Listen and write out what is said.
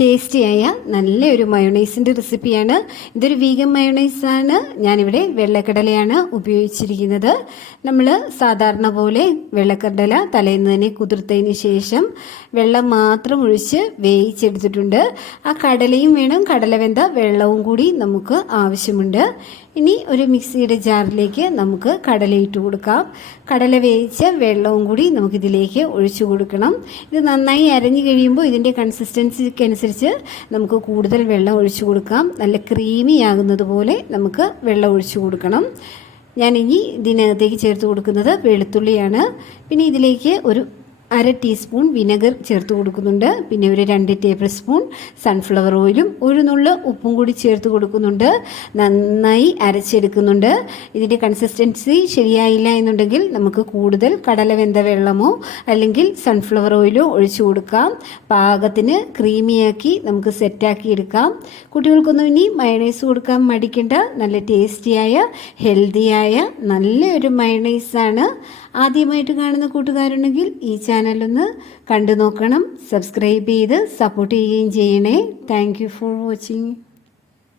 ടേസ്റ്റിയായ നല്ലൊരു മയോണൈസിന്റെ റെസിപ്പിയാണ്. ഇതൊരു വീഗൻ മയോണൈസാണ്. ഞാനിവിടെ വെള്ളക്കടലയാണ് ഉപയോഗിച്ചിരിക്കുന്നത്. നമ്മൾ സാധാരണ പോലെ വെള്ളക്കടല തലേന്ന് തന്നെ കുതിർത്തതിന് ശേഷം വെള്ളം മാത്രം ഒഴിച്ച് വേവിച്ചെടുത്തിട്ടുണ്ട്. ആ കടലയും വേണം. കടല വെന്ത വെള്ളവും കൂടി നമുക്ക് ആവശ്യമുണ്ട്. ഇനി ഒരു മിക്സിയുടെ ജാറിലേക്ക് നമുക്ക് കടല ഇട്ട് കൊടുക്കാം. കടല വേവിച്ച വെള്ളവും കൂടി നമുക്കിതിലേക്ക് ഒഴിച്ചു കൊടുക്കണം. ഇത് നന്നായി അരഞ്ഞു കഴിയുമ്പോൾ ഇതിന്റെ കൺസിസ്റ്റൻസിക്ക് അനുസരിച്ച് നമുക്ക് കൂടുതൽ വെള്ളം ഒഴിച്ചു കൊടുക്കാം. നല്ല ക്രീമി ആകുന്നത് പോലെ നമുക്ക് വെള്ളം ഒഴിച്ചു കൊടുക്കണം. ഞാനിനി ഇതിനകത്തേക്ക് ചേർത്ത് കൊടുക്കുന്നത് വെളുത്തുള്ളിയാണ്. പിന്നെ ഇതിലേക്ക് ഒരു അര ടീസ്പൂൺ വിനെഗർ ചേർത്ത് കൊടുക്കുന്നുണ്ട്. പിന്നെ ഒരു രണ്ട് ടേബിൾ സ്പൂൺ സൺഫ്ലവർ ഓയിലും ഒരു നുള്ള് ഉപ്പും കൂടി ചേർത്ത് കൊടുക്കുന്നുണ്ട്. നന്നായി അരച്ചെടുക്കുന്നുണ്ട്. ഇതിന്റെ കൺസിസ്റ്റൻസി ശരിയായില്ല എന്നുണ്ടെങ്കിൽ നമുക്ക് കൂടുതൽ കടല വെന്ത വെള്ളമോ അല്ലെങ്കിൽ സൺഫ്ലവർ ഓയിലോ ഒഴിച്ചു കൊടുക്കാം. പാകത്തിന് ക്രീമിയാക്കി നമുക്ക് സെറ്റാക്കി എടുക്കാം. കുട്ടികൾക്കൊന്നും ഇനി മയണൈസ് കൊടുക്കാൻ മടിക്കേണ്ട. നല്ല ടേസ്റ്റിയായ ഹെൽത്തിയായ നല്ലൊരു മയണൈസാണ് ആദ്യമായിട്ട് കാണുന്ന കൂട്ടുകാരുണ്ടെങ്കിൽ ഈ ചാനലൊന്ന് കണ്ടു നോക്കണം സബ്സ്ക്രൈബ് ചെയ്ത് സപ്പോർട്ട് ചെയ്യുകയും ചെയ്യണേ. Thank for watching